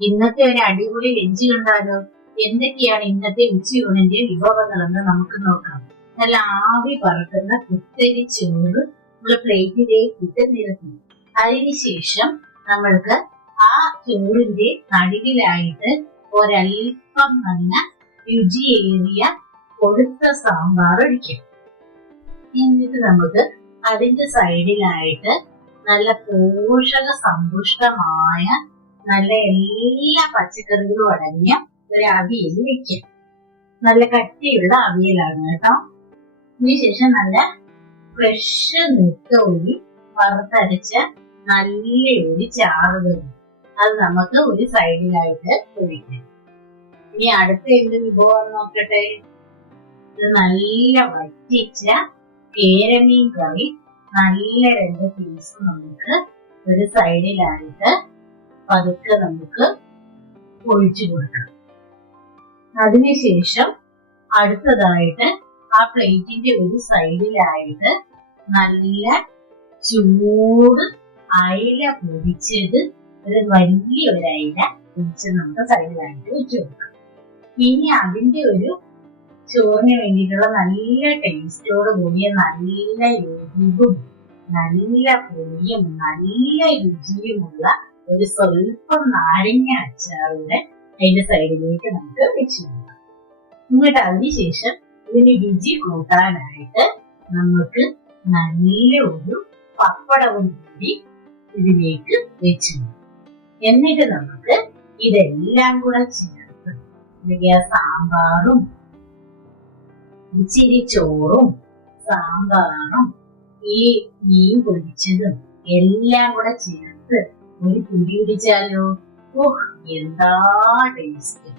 ഇന്നത്തെ ഒരു അടിപൊളി ലഞ്ച് കണ്ടാലോ? എന്തൊക്കെയാണ് ഇന്നത്തെ ഉച്ചയൂണിന്റെ വിഭവങ്ങളെന്ന് നമുക്ക് നോക്കാം. നല്ല ആവി പറക്കുന്ന കുത്തരി ചോറ് നമ്മൾ പ്ലേറ്റിലേക്ക് ഇട്ട് നിരത്തി. അതിനുശേഷം നമ്മൾക്ക് ആ ചോറിന്റെ നടുവിലായിട്ട് ഒരൽപ്പം നല്ല രുചിയേറിയ കൊഴുത്ത സാമ്പാർ ഒഴിക്കും. എന്നിട്ട് നമുക്ക് അതിന്റെ സൈഡിലായിട്ട് നല്ല പോഷക സമ്പുഷ്ടമായ നല്ല എല്ലാ പച്ചക്കറികളും അടങ്ങിയ ഒരു അവിയൽ വെക്കാം. നല്ല കട്ടിയുള്ള അവിയലാണ് കേട്ടോ. ഇതിനുശേഷം നല്ല ഫ്രഷ് നെത്തോലി വറുത്തരച്ച നല്ലൊരു ചാറ് വരും. അത് നമുക്ക് ഒരു സൈഡിലായിട്ട് ഒഴിക്കാം. ഇനി അടുത്ത എന്ത് വിഭവം നോക്കട്ടെ. ഇത് നല്ല വറ്റിച്ച കേരമീൻ കറി നല്ല 2 പീസ് നമുക്ക് ഒരു സൈഡിലായിട്ട് പതുക്കെ നമുക്ക് ഒഴിച്ചു കൊടുക്കാം. അതിനുശേഷം അടുത്തതായിട്ട് ആ പ്ലേറ്റിന്റെ ഒരു സൈഡിലായിട്ട് നല്ല ചൂട് അയില പൊരിച്ചത്, ഒരു വലിയൊരു അയില പൊരിച്ച് നമുക്ക് സൈഡിലായിട്ട് വെച്ചു കൊടുക്കാം. ഇനി അതിന്റെ ഒരു ചോറിന് വേണ്ടിയിട്ടുള്ള നല്ല ടേസ്റ്റോട് കൂടിയ നല്ല എരിവും നല്ല പൊടിയും നല്ല രുചിയുമുള്ള ഒരു സ്വല്പം നാരങ്ങ അച്ചാറുടെ അതിന്റെ സൈഡിലേക്ക് നമുക്ക് വെച്ചു കൊടുക്കാം. എന്നിട്ട് അതിനുശേഷം ഇതിന് രുചി കൂട്ടാനായിട്ട് നമുക്ക് നല്ല ഒരു പപ്പടവും കൂടി ഇതിലേക്ക് വെച്ചു കൊടുക്കാം. എന്നിട്ട് നമുക്ക് ഇതെല്ലാം കൂടെ ചേർത്ത് സാമ്പാറും ഇച്ചിരി ചോറും സാമ്പാറും ഈ മീൻ പൊരിച്ചതും എല്ലാം കൂടെ ചേർത്ത് ഒരു പിടി പിടിച്ചാലോ. ഓഹ്, എന്താ ടേസ്റ്റ്!